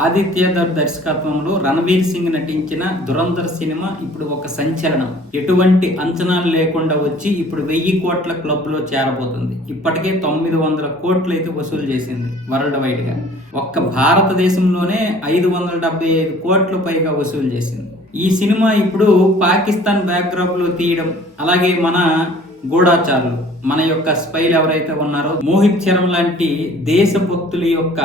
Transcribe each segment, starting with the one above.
ఆదిత్య దర్శకత్వంలో రణవీర్ సింగ్ నటించిన దురంధర్ సినిమా ఇప్పుడు ఒక సంచలనం. ఎటువంటి అంచనాలు లేకుండా వచ్చి ఇప్పుడు 1000 కోట్ల క్లబ్ లో చేరబోతుంది. ఇప్పటికే 900 కోట్లు అయితే వసూలు చేసింది వరల్డ్ వైడ్ గా. ఒక్క భారతదేశంలోనే 575 కోట్ల పైగా వసూలు చేసింది. ఈ సినిమా ఇప్పుడు పాకిస్తాన్ బ్యాక్డ్రాప్ లో తీయడం, అలాగే మన గూఢాచారులు, మన యొక్క స్పైలు ఎవరైతే ఉన్నారో మోహిత్ చరణ్ లాంటి దేశభక్తుల యొక్క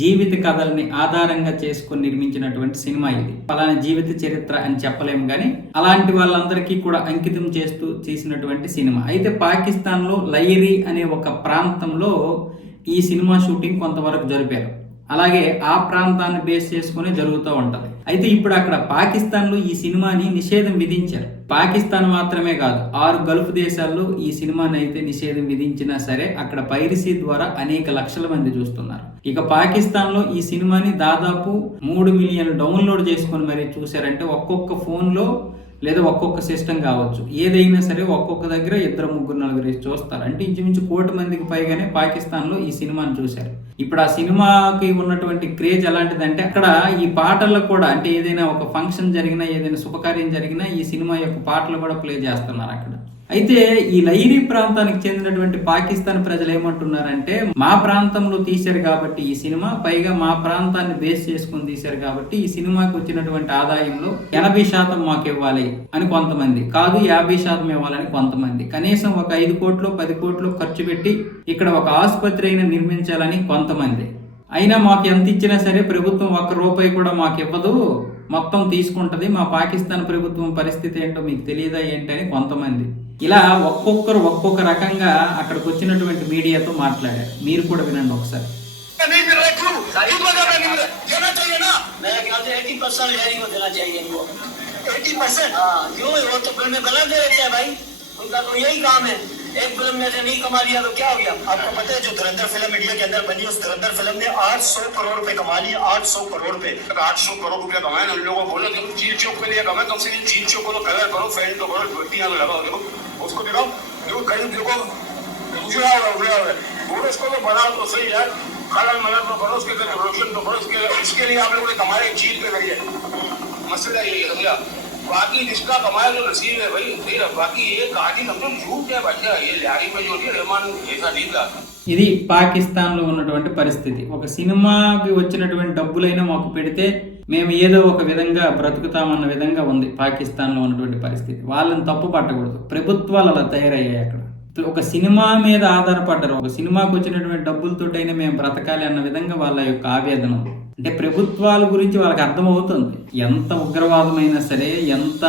జీవిత కథల్ని ఆధారంగా చేసుకొని నిర్మించినటువంటి సినిమా ఇది. అలానే జీవిత చరిత్ర అని చెప్పలేము కానీ అలాంటి వాళ్ళందరికీ కూడా అంకితం చేస్తూ చేసినటువంటి సినిమా. అయితే పాకిస్తాన్ లో లైరీ అనే ఒక ప్రాంతంలో ఈ సినిమా షూటింగ్ కొంతవరకు జరిపారు. అలాగే ఆ ప్రాంతాన్ని బేస్ చేసుకుని జరుగుతూ ఉంటది. అయితే ఇప్పుడు అక్కడ పాకిస్తాన్ లో ఈ సినిమాని నిషేధం విధించారు. పాకిస్తాన్ మాత్రమే కాదు, 6 గల్ఫ్ దేశాల్లో ఈ సినిమాని అయితే నిషేధం విధించినా సరే అక్కడ పైరసీ ద్వారా అనేక లక్షల మంది చూస్తున్నారు. ఇక పాకిస్తాన్ లో ఈ సినిమాని దాదాపు 3 మిలియన్ డౌన్లోడ్ చేసుకుని మరి చూసారంటే ఒక్కొక్క ఫోన్ లో లేదా ఒక్కొక్క సిస్టమ్ కావచ్చు, ఏదైనా సరే ఒక్కొక్క దగ్గర 2, 3, 4 చూస్తారు. అంటే ఇంచుమించు 1 కోటి మందికి పైగానే పాకిస్తాన్ లో ఈ సినిమాని చూశారు. ఇప్పుడు ఆ సినిమాకి ఉన్నటువంటి క్రేజ్ ఎలాంటిదంటే అక్కడ ఈ పాటల్లో కూడా, అంటే ఏదైనా ఒక ఫంక్షన్ జరిగినా, ఏదైనా శుభకార్యం జరిగినా ఈ సినిమా యొక్క పాటలు కూడా ప్లే చేస్తున్నారు అక్కడ. అయితే ఈ లైరీ ప్రాంతానికి చెందినటువంటి పాకిస్తాన్ ప్రజలు ఏమంటున్నారంటే, మా ప్రాంతంలో తీశారు కాబట్టి ఈ సినిమా, పైగా మా ప్రాంతాన్ని బేస్ చేసుకుని తీశారు కాబట్టి ఈ సినిమాకి వచ్చినటువంటి ఆదాయంలో 80% మాకు ఇవ్వాలి అని కొంతమంది, కాదు 50% ఇవ్వాలని కొంతమంది, కనీసం ఒక 5 కోట్లు 10 కోట్లు ఖర్చు పెట్టి ఇక్కడ ఒక ఆసుపత్రి అయినా నిర్మించాలని కొంతమంది. అయినా మాకు ఎంత ఇచ్చినా సరే ప్రభుత్వం 1 రూపాయి కూడా మాకు ఇవ్వదు, మొత్తం తీసుకుంటది, మా పాకిస్తాన్ ప్రభుత్వం పరిస్థితి ఏంటో మీకు తెలియదా ఏంటని కొంతమంది. ఇలా ఒక్కొక్కరు ఒక్కొక్క రకంగా అక్కడికి వచ్చినటువంటి మీడియాతో మాట్లాడారు. మీరు కూడా వినండి ఒకసారి. एक फिल्म में से नहीं कमा लिया तो क्या हो गया? आपको पता है जो धुरंधर फिल्म इंडिया के अंदर बनी, उस धुरंधर फिल्म ने 800 करोड़ रुपए कमा लिए। 800 करोड़ रुपए, 800 करोड़ रुपए कमाए। उन लोगों को बोलो कि चीज चौक के लिए कमाए, कम से कम चीज चौक को तो कलर करो, पेंट तो करो, बत्तियां तो लगाओ, देखो उसको दिखाओ, देखो कहीं देखो उजड़ा हुआ वो उसको तो बनाओ तो सही है, कलर मलर तो करो, उसके रोशन तो करो, इसके लिए आप लोगों ने कमाए चीज पे लगी है। मसला यही है भैया, बाकी जिसका कमाया जो नसीब है भाई, बाकी ये कहानी एकदम झूठ है बच्चा। ये लारी में जो रहमान ऐसा नहीं था. ఇది పాకిస్తాన్ లో ఉన్నటువంటి పరిస్థితి. ఒక సినిమాకి వచ్చినటువంటి డబ్బులైనా మాకు పెడితే మేము ఏదో ఒక విధంగా బ్రతుకుతామన్న విధంగా ఉంది పాకిస్తాన్ లో ఉన్నటువంటి పరిస్థితి. వాళ్ళని తప్పు పట్టకూడదు, ప్రభుత్వాలు అలా తయారయ్యాయి. అక్కడ ఒక సినిమా మీద ఆధారపడ్డారు, ఒక సినిమాకి వచ్చినటువంటి డబ్బులతోటైనా మేము బ్రతకాలి అన్న విధంగా వాళ్ళ యొక్క ఆవేదన. అంటే ప్రభుత్వాల గురించి వాళ్ళకి అర్థమవుతుంది, ఎంత ఉగ్రవాదమైనా సరే, ఎంత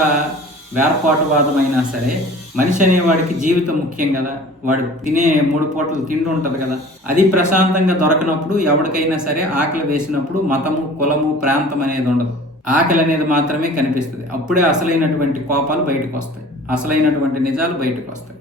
వేర్పాటువాదమైనా సరే, మనిషి అనేవాడికి జీవితం ముఖ్యం కదా. వాడు తినే 3 పూటలు తిండి ఉంటుంది కదా, అది ప్రశాంతంగా దొరకనప్పుడు ఎవరికైనా సరే ఆకలి వేసినప్పుడు మతము, కులము, ప్రాంతం అనేది ఉండదు. ఆకలి అనేది మాత్రమే కనిపిస్తుంది. అప్పుడే అసలైనటువంటి కోపాలు బయటకు వస్తాయి, అసలైనటువంటి నిజాలు బయటకు వస్తాయి.